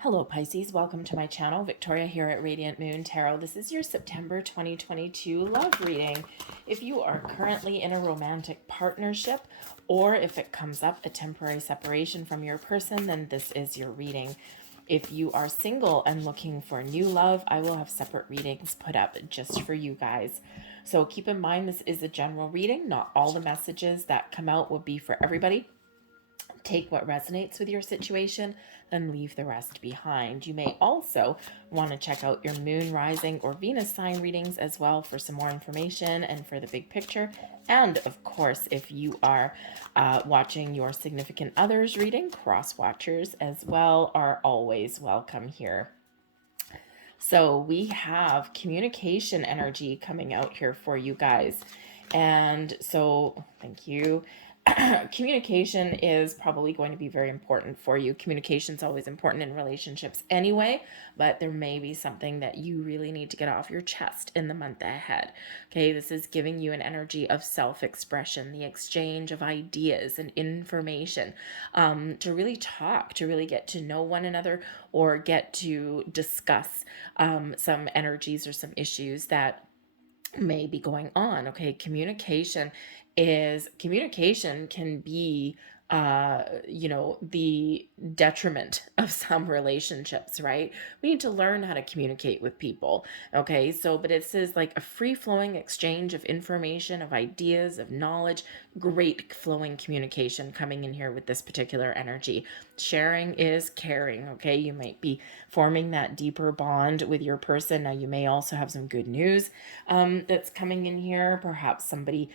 Hello Pisces, welcome to my channel. Victoria here at Radiant Moon Tarot. This is your September 2022 love reading. If you are currently in a romantic partnership, or if it comes up a temporary separation from your person, then this is your reading. If you are single and looking for new love, I will have separate readings put up just for you guys. So keep in mind this is a general reading. Not all the messages that come out will be for everybody. Take what resonates with your situation, then leave the rest behind. You may also want to check out your moon, rising, or Venus sign readings as well for some more information and for the big picture. And of course, if you are watching your significant others reading, cross watchers as well are always welcome here. So we have communication energy coming out here for you guys. And so, thank you. Communication is probably going to be very important for you. Communication is always important in relationships anyway, but there may be something that you really need to get off your chest in the month ahead. Okay, this is giving you an energy of self-expression, the exchange of ideas and information, to really talk, to really get to know one another, or get to discuss some energies or some issues that may be going on. Okay, communication can be the detriment of some relationships, right? We need to learn how to communicate with people. Okay, so but it says like a free-flowing exchange of information, of ideas, of knowledge. Great flowing communication coming in here with this particular energy. Sharing is caring. Okay, you might be forming that deeper bond with your person. Now you may also have some good news that's coming in here. Perhaps somebody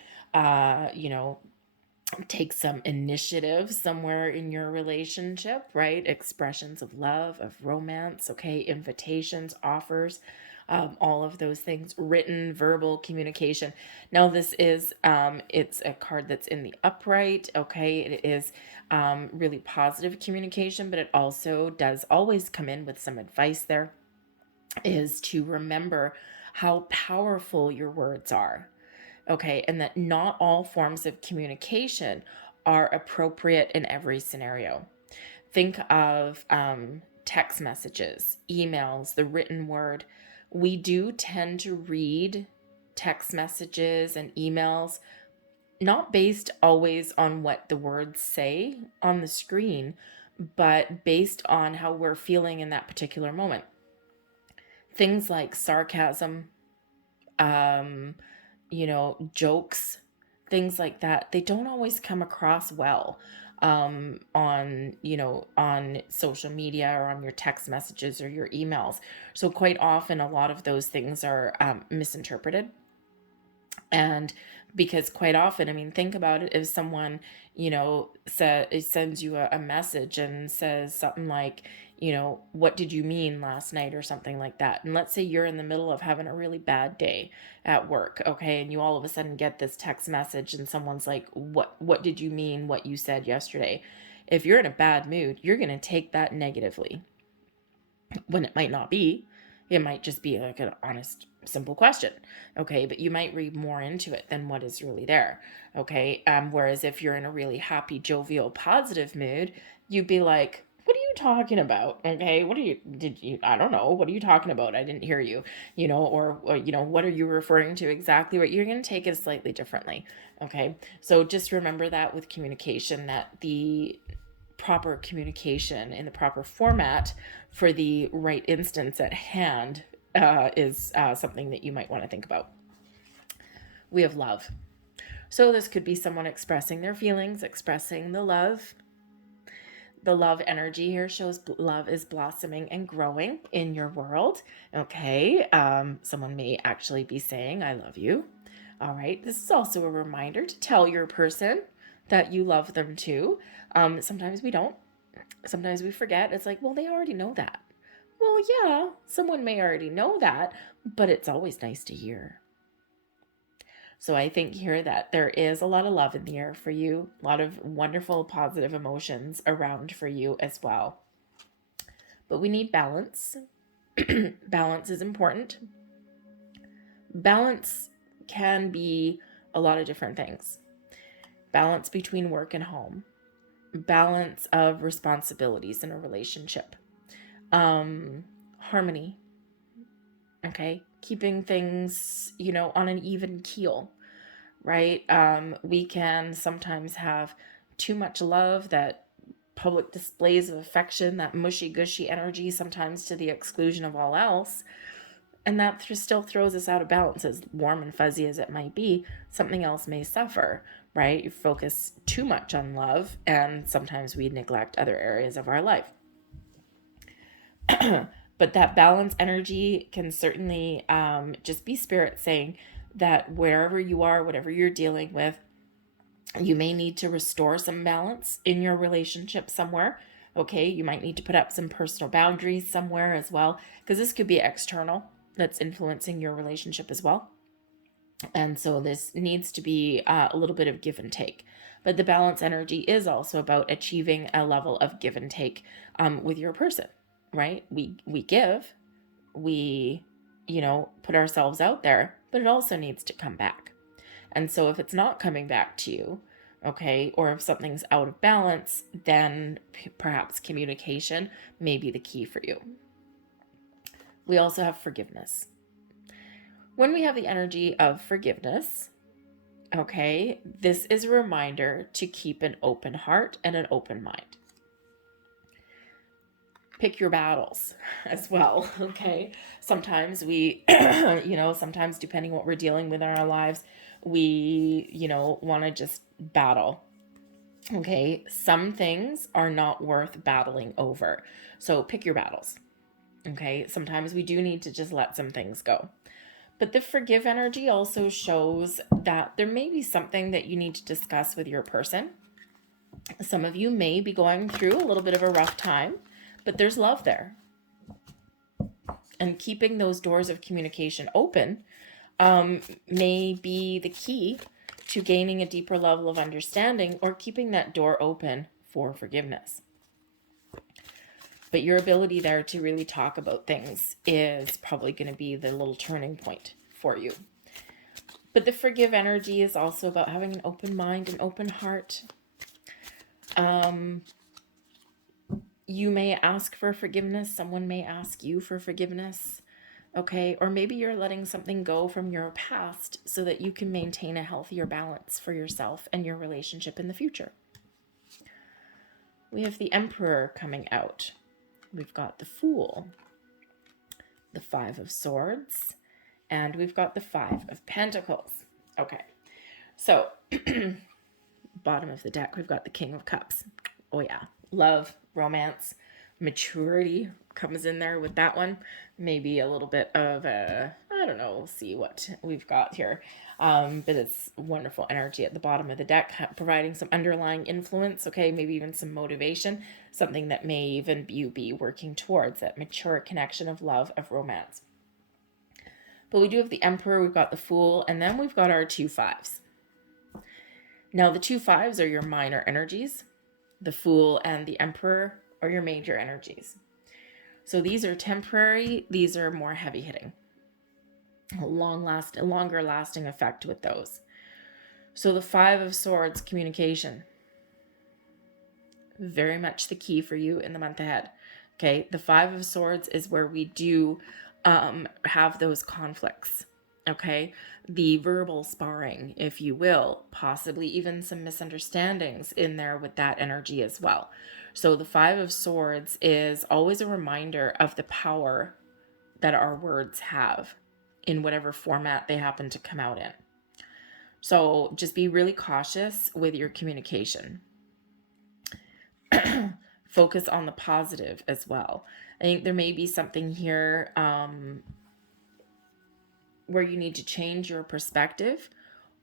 take some initiative somewhere in your relationship, right? Expressions of love, of romance, okay? Invitations, offers, all of those things, written, verbal communication. Now this is, it's a card that's in the upright, okay? It is really positive communication, but it also does always come in with some advice there, is to remember how powerful your words are. Okay, and that not all forms of communication are appropriate in every scenario. Think of text messages, emails, the written word. We do tend to read text messages and emails not based always on what the words say on the screen, but based on how we're feeling in that particular moment. Things like sarcasm, jokes, things like that, they don't always come across well on social media or on your text messages or your emails. So quite often, a lot of those things are misinterpreted. And because quite often, I mean, think about it, if someone, sends you a message and says something like, what did you mean last night or something like that? And let's say you're in the middle of having a really bad day at work, okay? And you all of a sudden get this text message and someone's like, what did you mean what you said yesterday? If you're in a bad mood, you're going to take that negatively when it might not be. It might just be like an honest, simple question, okay? But you might read more into it than what is really there, okay? Whereas if you're in a really happy, jovial, positive mood, you'd be like, what are you talking about? Okay, I don't know, what are you talking about? I didn't hear you, or what are you referring to exactly? What you're going to take it slightly differently, okay? So just remember that with communication, that the proper communication in the proper format for the right instance at hand is something that you might want to think about. We have love. So this could be someone expressing their feelings, expressing the love. The love energy here shows love is blossoming and growing in your world. Okay, someone may actually be saying, I love you. All right, this is also a reminder to tell your person that you love them too. Sometimes we don't. Sometimes we forget. It's like, well, they already know that. Well, yeah, someone may already know that, but it's always nice to hear. So I think here that there is a lot of love in the air for you, a lot of wonderful, positive emotions around for you as well. But we need balance. Balance is important. Balance can be a lot of different things. Balance between work and home. Balance of responsibilities in a relationship. Harmony, okay? Keeping things, on an even keel, right? We can sometimes have too much love, that public displays of affection, that mushy gushy energy, sometimes to the exclusion of all else. And that still throws us out of balance. As warm and fuzzy as it might be, something else may suffer, right? You focus too much on love, and sometimes we neglect other areas of our life. But that balance energy can certainly just be spirit saying that wherever you are, whatever you're dealing with, you may need to restore some balance in your relationship somewhere. Okay, you might need to put up some personal boundaries somewhere as well, because this could be external that's influencing your relationship as well. And so this needs to be a little bit of give and take. But the balance energy is also about achieving a level of give and take with your person, right? We give, we, put ourselves out there, but it also needs to come back. And so if it's not coming back to you, okay, or if something's out of balance, then perhaps communication may be the key for you. We also have forgiveness. When we have the energy of forgiveness, okay, this is a reminder to keep an open heart and an open mind. Pick your battles as well, okay? Sometimes we, sometimes depending what we're dealing with in our lives, we, want to just battle. Okay, some things are not worth battling over. So pick your battles. Okay, sometimes we do need to just let some things go. But the forgive energy also shows that there may be something that you need to discuss with your person. Some of you may be going through a little bit of a rough time, but there's love there. And keeping those doors of communication open may be the key to gaining a deeper level of understanding, or keeping that door open for forgiveness. But your ability there to really talk about things is probably going to be the little turning point for you. But the forgive energy is also about having an open mind, an open heart. You may ask for forgiveness. Someone may ask you for forgiveness. Okay, or maybe you're letting something go from your past so that you can maintain a healthier balance for yourself and your relationship in the future. We have the Emperor coming out. We've got the Fool, the Five of Swords, and we've got the Five of Pentacles. Okay, so bottom of the deck, we've got the King of Cups. Oh yeah, love, romance, maturity comes in there with that one. Maybe a little bit of I don't know, we'll see what we've got here. But it's wonderful energy at the bottom of the deck, providing some underlying influence, okay, maybe even some motivation, something that may even you be working towards, that mature connection of love, of romance. But we do have the Emperor, we've got the Fool, and then we've got our two fives. Now the two fives are your minor energies. The Fool and the Emperor are your major energies. So these are temporary, these are more heavy hitting. Longer lasting effect with those. So the Five of Swords, communication. Very much the key for you in the month ahead. Okay, the Five of Swords is where we do have those conflicts. Okay, the verbal sparring, if you will, possibly even some misunderstandings in there with that energy as well. So the Five of Swords is always a reminder of the power that our words have in whatever format they happen to come out in. So just be really cautious with your communication. Focus on the positive as well. I think there may be something here where you need to change your perspective,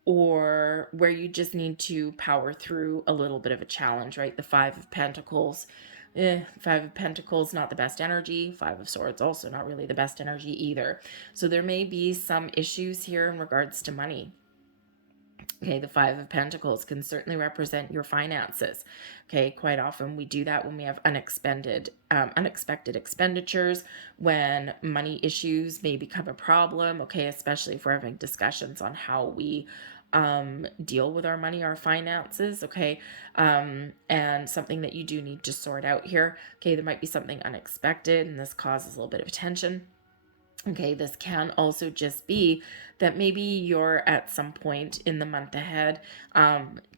or where you just need to power through a little bit of a challenge, right? The Five of Pentacles. Five of Pentacles, not the best energy. Five of Swords, also not really the best energy either. So there may be some issues here in regards to money. Okay, the Five of Pentacles can certainly represent your finances. Okay, quite often we do that when we have unexpected expenditures, when money issues may become a problem. Okay, especially if we're having discussions on how we deal with our money, our finances, okay? And something that you do need to sort out here. Okay, there might be something unexpected and this causes a little bit of tension. Okay, this can also just be that maybe you're at some point in the month ahead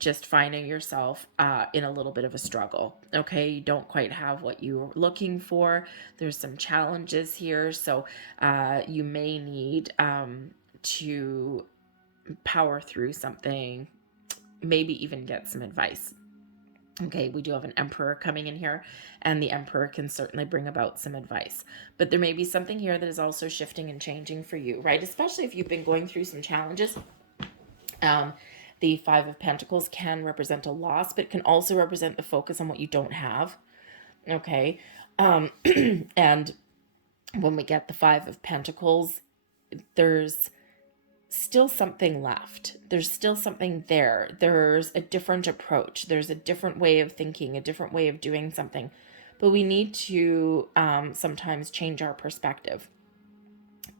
just finding yourself in a little bit of a struggle. Okay, you don't quite have what you're looking for. There's some challenges here, so you may need to power through something, maybe even get some advice. Okay, we do have an emperor coming in here, and the emperor can certainly bring about some advice. But there may be something here that is also shifting and changing for you, right? Especially if you've been going through some challenges. The Five of Pentacles can represent a loss, but it can also represent the focus on what you don't have. Okay. And when we get the Five of Pentacles, there's still something left. There's still something there. There's a different approach. There's a different way of thinking, a different way of doing something. But we need to sometimes change our perspective,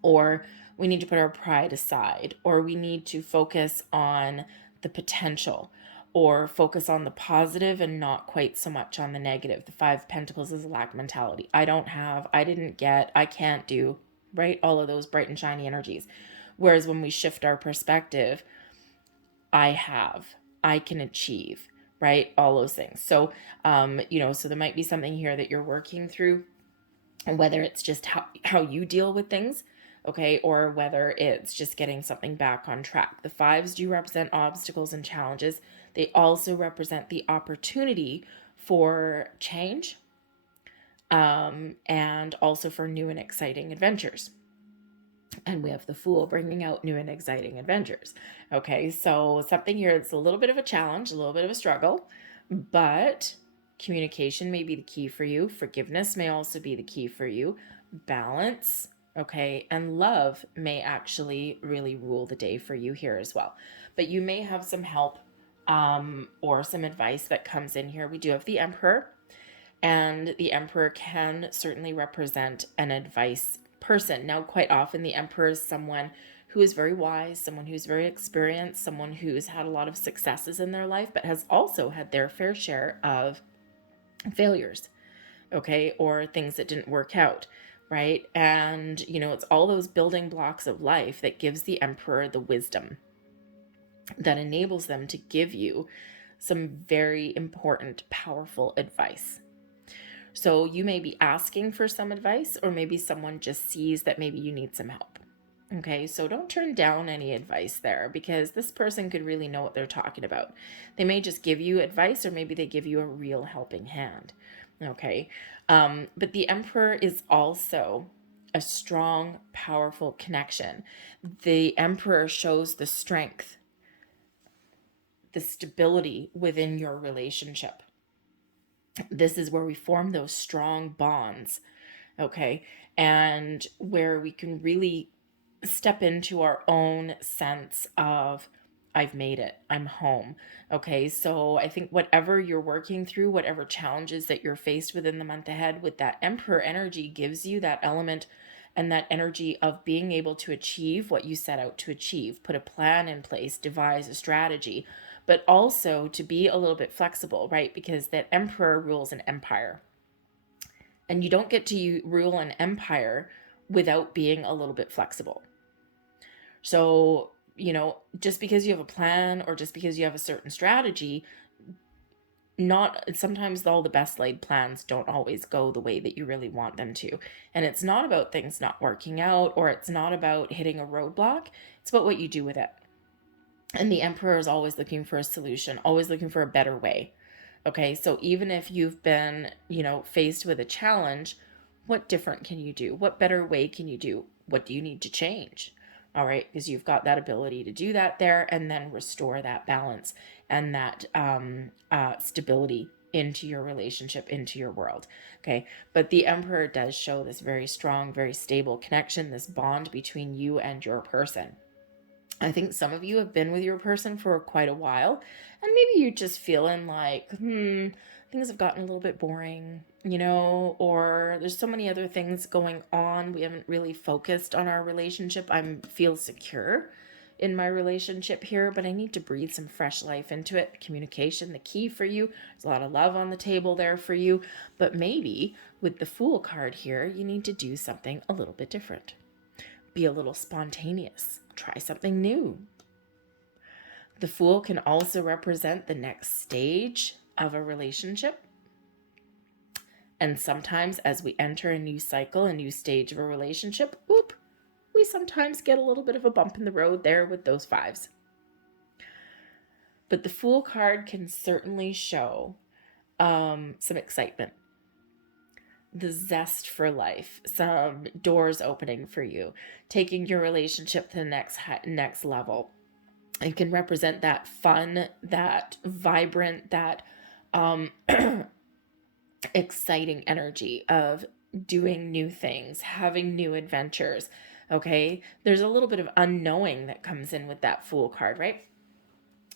or we need to put our pride aside, or we need to focus on the potential, or focus on the positive and not quite so much on the negative. The Five of Pentacles is a lack mentality. I don't have, I didn't get, I can't do, right? All of those bright and shiny energies. Whereas when we shift our perspective, I have, I can achieve, right? All those things. So, so there might be something here that you're working through, whether it's just how you deal with things, okay, or whether it's just getting something back on track. The fives do represent obstacles and challenges. They also represent the opportunity for change, and also for new and exciting adventures. And we have the Fool bringing out new and exciting adventures. Okay, so something here that's a little bit of a challenge, a little bit of a struggle, but communication may be the key for you. Forgiveness may also be the key for you. Balance, okay, and love may actually really rule the day for you here as well. But you may have some help or some advice that comes in here. We do have the Emperor, and the Emperor can certainly represent an advice person. Now, quite often the Emperor is someone who is very wise, someone who's very experienced, someone who's had a lot of successes in their life, but has also had their fair share of failures, okay, or things that didn't work out, right? And, it's all those building blocks of life that gives the Emperor the wisdom that enables them to give you some very important, powerful advice. So you may be asking for some advice, or maybe someone just sees that maybe you need some help. Okay, so don't turn down any advice there, because this person could really know what they're talking about. They may just give you advice, or maybe they give you a real helping hand. Okay, but the Emperor is also a strong, powerful connection. The Emperor shows the strength, the stability within your relationship. This is where we form those strong bonds, okay? And where we can really step into our own sense of, I've made it, I'm home, okay? So I think whatever you're working through, whatever challenges that you're faced with in the month ahead, with that Emperor energy gives you that element and that energy of being able to achieve what you set out to achieve, put a plan in place, devise a strategy, but also to be a little bit flexible, right? Because that Emperor rules an empire. And you don't get to rule an empire without being a little bit flexible. So, just because you have a plan, or just because you have a certain strategy, sometimes all the best laid plans don't always go the way that you really want them to. And it's not about things not working out, or it's not about hitting a roadblock. It's about what you do with it. And the Emperor is always looking for a solution, always looking for a better way. Okay, so even if you've been, faced with a challenge, what different can you do? What better way can you do? What do you need to change? All right, because you've got that ability to do that there, and then restore that balance and that stability into your relationship, into your world. Okay, but the Emperor does show this very strong, very stable connection, this bond between you and your person. I think some of you have been with your person for quite a while, and maybe you're just feeling like, things have gotten a little bit boring, or there's so many other things going on. We haven't really focused on our relationship. I feel secure in my relationship here, but I need to breathe some fresh life into it. Communication, the key for you. There's a lot of love on the table there for you, but maybe with the Fool card here, you need to do something a little bit different. Be a little spontaneous. Try something new. The Fool can also represent the next stage of a relationship. And sometimes as we enter a new cycle, a new stage of a relationship, we sometimes get a little bit of a bump in the road there with those fives. But the Fool card can certainly show some excitement, the zest for life, some doors opening for you, taking your relationship to the next level. It can represent that fun, that vibrant, that exciting energy of doing new things, having new adventures. Okay, there's a little bit of unknowing that comes in with that Fool card, right?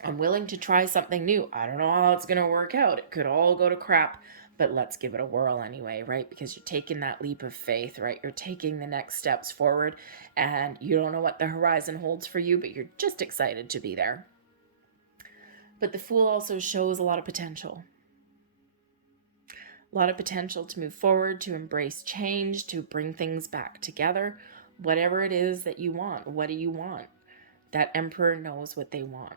I'm willing to try something new. I don't know how it's going to work out. It could all go to crap, but let's give it a whirl anyway, right? Because you're taking that leap of faith, right? You're taking the next steps forward, and you don't know what the horizon holds for you, but you're just excited to be there. But the Fool also shows a lot of potential. A lot of potential to move forward, to embrace change, to bring things back together. Whatever it is that you want, what do you want? That Emperor knows what they want.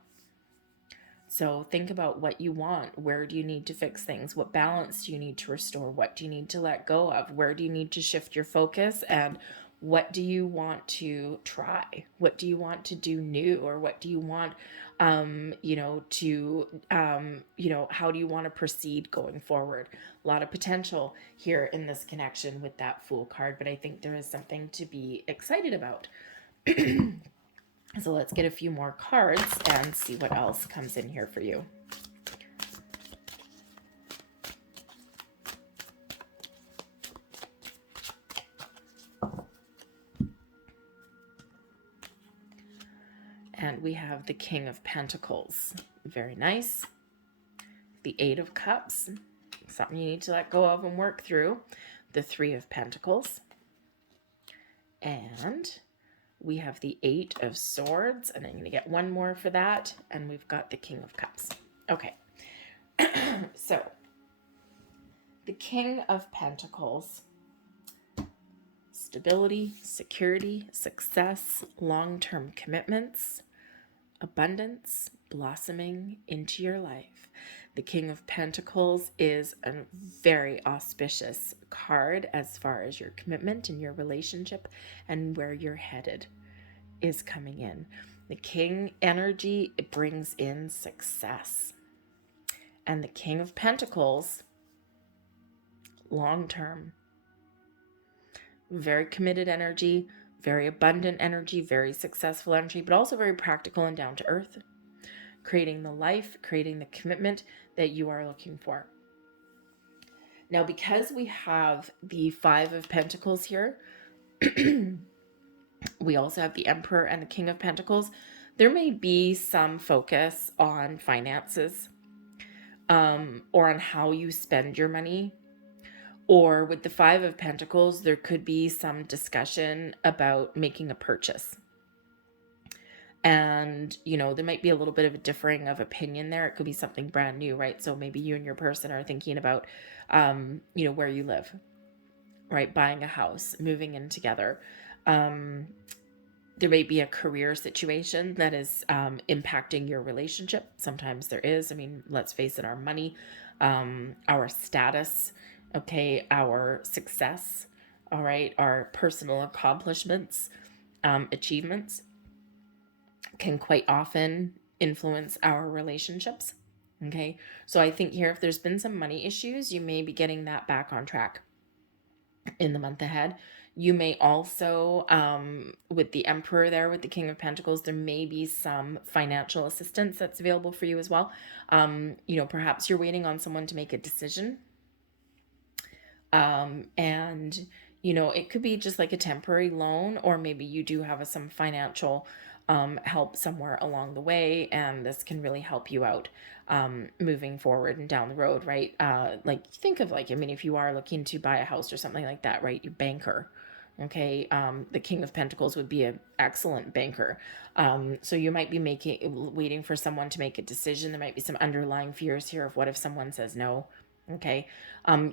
So think about what you want. Where do you need to fix things? What balance do you need to restore? What do you need to let go of? Where do you need to shift your focus? And what do you want to try? What do you want to do new? Or what do you want, how do you want to proceed going forward? A lot of potential here in this connection with that Fool card, but I think there is something to be excited about. So let's get a few more cards and see what else comes in here for you. And we have the King of Pentacles. Very nice. The Eight of Cups. Something you need to let go of and work through. The Three of Pentacles. And we have the Eight of Swords, and I'm going to get one more for that, and we've got the King of Cups. Okay, so the King of Pentacles, stability, security, success, long-term commitments, abundance, blossoming into your life. The King of Pentacles is a very auspicious card as far as your commitment and your relationship and where you're headed is coming in. The King energy, it brings in success. And the King of Pentacles, long-term, very committed energy, very abundant energy, very successful energy, but also very practical and down to earth, creating the life, creating the commitment that you are looking for. Now, because we have the Five of Pentacles here, we also have the Emperor and the King of Pentacles. There may be some focus on finances, or on how you spend your money. Or with the Five of Pentacles, there could be some discussion about making a purchase. And, there might be a little bit of a differing of opinion there. It could be something brand new, right? So maybe you and your person are thinking about, where you live, right? Buying a house, moving in together. There may be a career situation that is impacting your relationship. Sometimes there is. I mean, let's face it, our money, our status, okay, our success, all right, our personal accomplishments, achievements can quite often influence our relationships. Okay, so I think here, if there's been some money issues, you may be getting that back on track in the month ahead. You may also, with the Emperor there, with the King of Pentacles, there may be some financial assistance that's available for you as well. Perhaps you're waiting on someone to make a decision. And it could be just like a temporary loan, or maybe you do have some financial help somewhere along the way, and this can really help you out moving forward and down the road, right? Think of if you are looking to buy a house or something like that, right? Your banker, Okay. The King of Pentacles would be an excellent banker. So you might be waiting for someone to make a decision. There might be some underlying fears here of what if someone says no. Okay.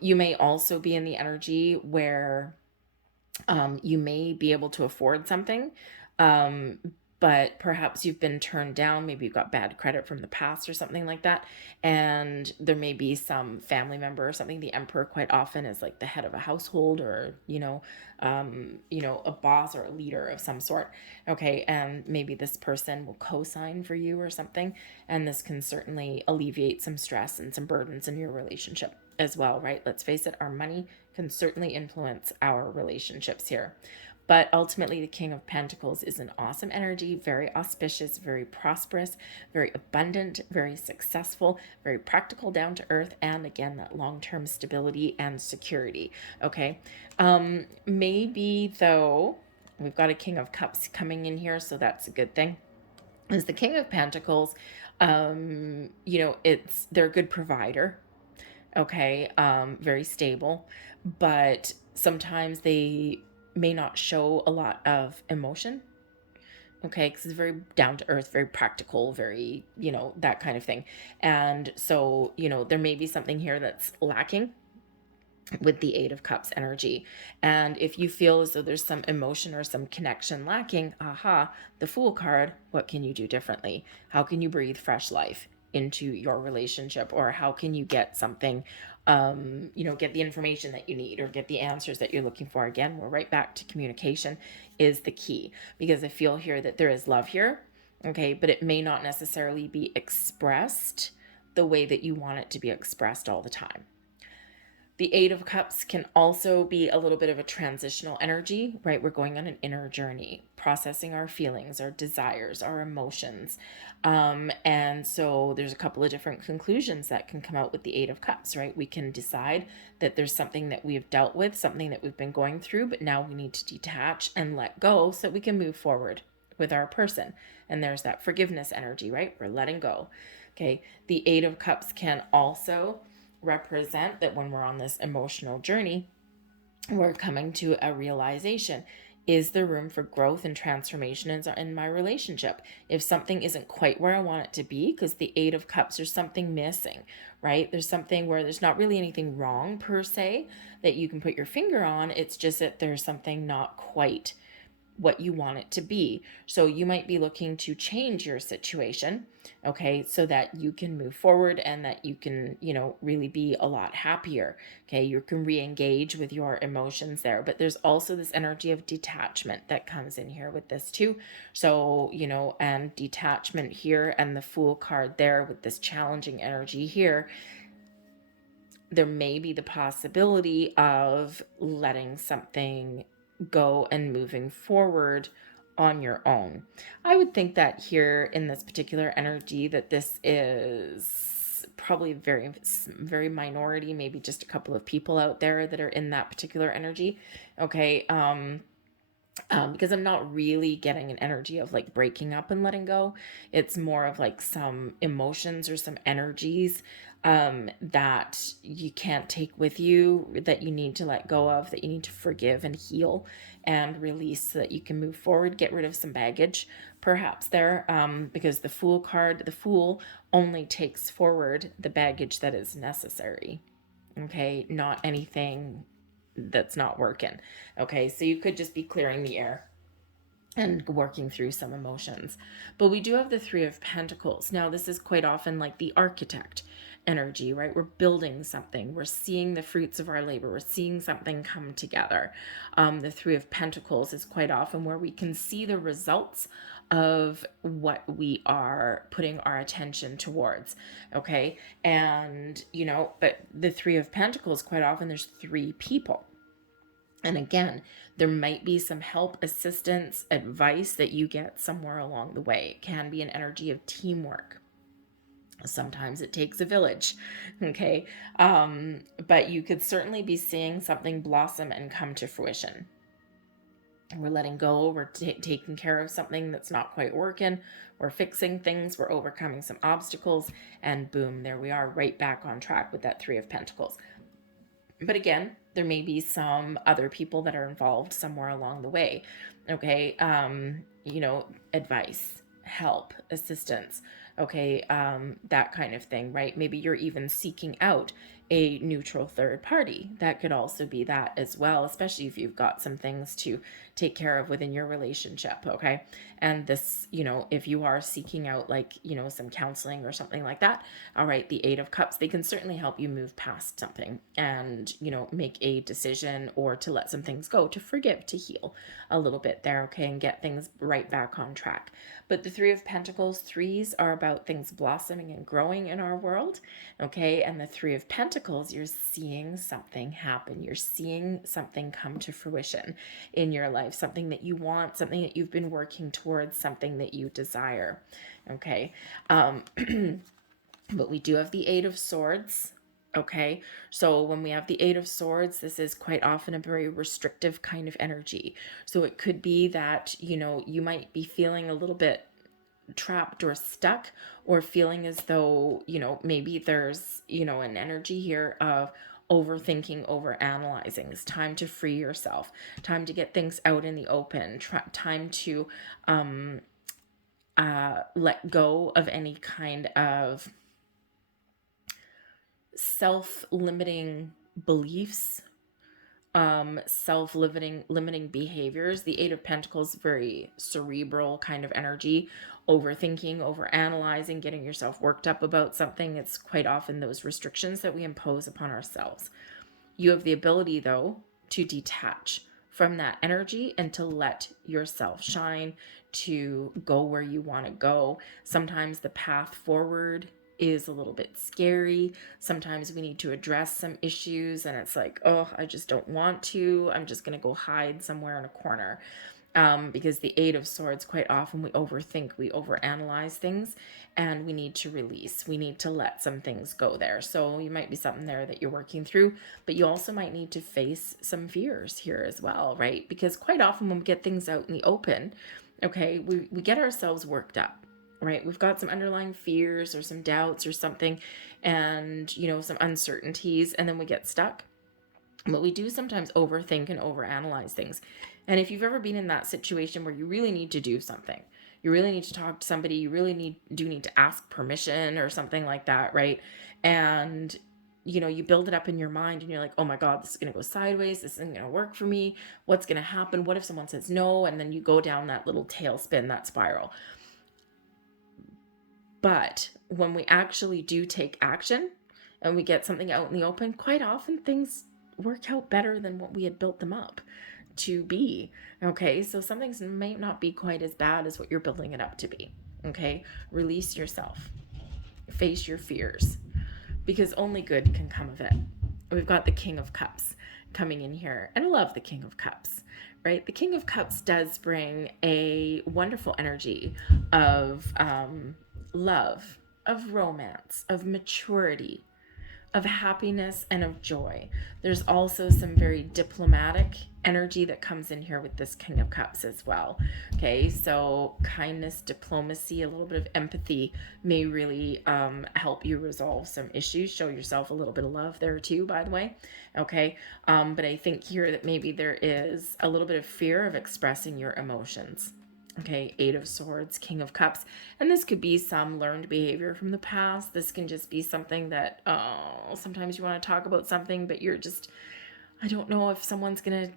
You may also be in the energy where you may be able to afford something, um, but perhaps you've been turned down. Maybe you've got bad credit from the past or something like that. And there may be some family member or something. The emperor quite often is like the head of a household, or, a boss or a leader of some sort. Okay. And maybe this person will co-sign for you or something. And this can certainly alleviate some stress and some burdens in your relationship as well, right? Let's face it, our money can certainly influence our relationships here. But ultimately, the King of Pentacles is an awesome energy, very auspicious, very prosperous, very abundant, very successful, very practical, down to earth, and again, that long-term stability and security. Okay. Maybe though, we've got a King of Cups coming in here, so that's a good thing. Is the King of Pentacles, they're a good provider. Okay. Very stable, but sometimes they may not show a lot of emotion. Okay, because it's very down to earth, very practical, very, that kind of thing. And so, there may be something here that's lacking with the Eight of Cups energy. And if you feel as though there's some emotion or some connection lacking, the Fool card, what can you do differently? How can you breathe fresh life into your relationship? Or how can you get something, get the information that you need or get the answers that you're looking for? Again, we're right back to communication is the key, because I feel here that there is love here. Okay, but it may not necessarily be expressed the way that you want it to be expressed all the time. The Eight of Cups can also be a little bit of a transitional energy, right? We're going on an inner journey, processing our feelings, our desires, our emotions. And so there's a couple of different conclusions that can come out with the Eight of Cups, right? We can decide that there's something that we've dealt with, something that we've been going through, but now we need to detach and let go so we can move forward with our person. And there's that forgiveness energy, right? We're letting go. Okay. The Eight of Cups can also represent that when we're on this emotional journey, we're coming to a realization. Is there room for growth and transformation in my relationship? If something isn't quite where I want it to be, because the Eight of Cups, there's something missing, right? There's something where there's not really anything wrong per se that you can put your finger on. It's just that there's something not quite what you want it to be. So you might be looking to change your situation, okay, so that you can move forward and that you can, really be a lot happier. Okay, you can re-engage with your emotions there. But there's also this energy of detachment that comes in here with this too. So, and detachment here and the Fool card there with this challenging energy here, there may be the possibility of letting something go and moving forward on your own. I would think that here in this particular energy that this is probably very, very minority, maybe just a couple of people out there that are in that particular energy. Okay. Because I'm not really getting an energy of like breaking up and letting go. It's more of like some emotions or some energies that you can't take with you, that you need to let go of, that you need to forgive and heal and release so that you can move forward, get rid of some baggage perhaps there, because the Fool card, the Fool only takes forward the baggage that is necessary. Okay, not anything that's not working. Okay, so you could just be clearing the air and working through some emotions. But we do have the Three of Pentacles. Now, this is quite often like the architect energy, right? We're building something. We're seeing the fruits of our labor. We're seeing something come together. The Three of Pentacles is quite often where we can see the results of what we are putting our attention towards. Okay. And, but the Three of Pentacles, quite often there's three people. And again, there might be some help, assistance, advice that you get somewhere along the way. It can be an energy of teamwork. Sometimes it takes a village, okay? But you could certainly be seeing something blossom and come to fruition. We're letting go, we're taking care of something that's not quite working, we're fixing things, we're overcoming some obstacles, and boom, there we are, right back on track with that Three of Pentacles. But again, there may be some other people that are involved somewhere along the way. Okay. Advice, help, assistance. Okay. That kind of thing, right? Maybe you're even seeking out a neutral third party. That could also be that as well, especially if you've got some things to take care of within your relationship. Okay. And this, if you are seeking out like, some counseling or something like that, all right, the Eight of Cups, they can certainly help you move past something and, make a decision or to let some things go, to forgive, to heal a little bit there, okay, and get things right back on track. But the Three of Pentacles, threes are about things blossoming and growing in our world, okay, and the Three of Pentacles, you're seeing something happen. You're seeing something come to fruition in your life, something that you want, something that you've been working towards, something that you desire, okay. But we do have the Eight of Swords. Okay, so when we have the Eight of Swords, this is quite often a very restrictive kind of energy. So it could be that, you might be feeling a little bit trapped or stuck, or feeling as though, maybe there's, an energy here of overthinking, over analyzing. It's time to free yourself, time to get things out in the open, time to let go of any kind of self-limiting beliefs, self-limiting behaviors. The Eight of Pentacles, very cerebral kind of energy, overthinking, over analyzing, getting yourself worked up about something. It's quite often those restrictions that we impose upon ourselves. You have the ability, though, to detach from that energy and to let yourself shine, to go where you want to go. Sometimes the path forward is a little bit scary. Sometimes we need to address some issues and it's like, oh, I just don't want to. I'm just going to go hide somewhere in a corner. Because the Eight of Swords, quite often we overthink, we overanalyze things, and we need to release. We need to let some things go there. So you might be something there that you're working through, but you also might need to face some fears here as well, right? Because quite often when we get things out in the open, okay, we get ourselves worked up, right? We've got some underlying fears or some doubts or something, and, some uncertainties, and then we get stuck. But we do sometimes overthink and overanalyze things. And if you've ever been in that situation where you really need to do something, you really need to talk to somebody, you really need to ask permission or something like that, right? And you build it up in your mind and you're like, oh my God, this is going to go sideways. This isn't going to work for me. What's going to happen? What if someone says no? And then you go down that little tailspin, that spiral. But when we actually do take action and we get something out in the open, quite often things work out better than what we had built them up to be. Okay, so some things might not be quite as bad as what you're building it up to be. Okay, release yourself, face your fears, because only good can come of it. We've got the King of Cups coming in here, and I love the King of Cups, right? The King of Cups does bring a wonderful energy of love, of romance, of maturity, of happiness, and of joy. There's also some very diplomatic energy that comes in here with this King of Cups as well. Okay, so kindness, diplomacy, a little bit of empathy may really help you resolve some issues. Show yourself a little bit of love there too, by the way. Okay, but I think here that maybe there is a little bit of fear of expressing your emotions. Okay, Eight of Swords, King of Cups. And this could be some learned behavior from the past. This can just be something that, sometimes you want to talk about something, but you're just, I don't know if someone's going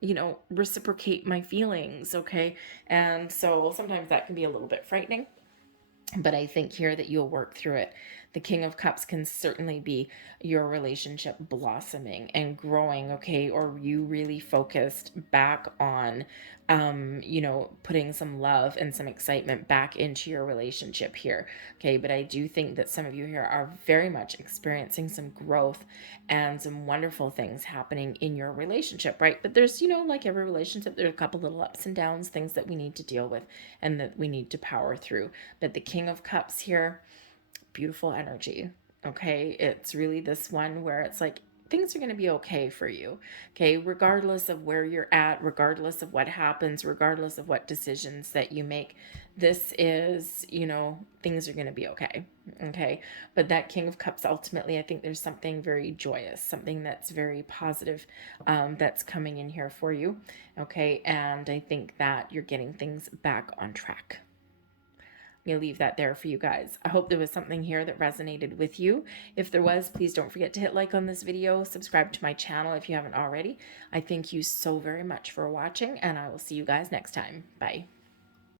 to, reciprocate my feelings, okay? And so sometimes that can be a little bit frightening. But I think here that you'll work through it. The King of Cups can certainly be your relationship blossoming and growing, okay? Or you really focused back on, putting some love and some excitement back into your relationship here, okay? But I do think that some of you here are very much experiencing some growth and some wonderful things happening in your relationship, right? But there's, like every relationship, there's a couple little ups and downs, things that we need to deal with and that we need to power through. But the King of Cups here, beautiful energy, okay? It's really this one where it's like things are going to be okay for you. Okay, regardless of where you're at, regardless of what happens, regardless of what decisions that you make, this is, things are going to be okay. Okay, but that King of Cups, ultimately, I think there's something very joyous, something that's very positive, that's coming in here for you. Okay, and I think that you're getting things back on track. I'm going to leave that there for you guys. I hope there was something here that resonated with you. If there was, please don't forget to hit like on this video, subscribe to my channel if you haven't already. I thank you so very much for watching, and I will see you guys next time. Bye.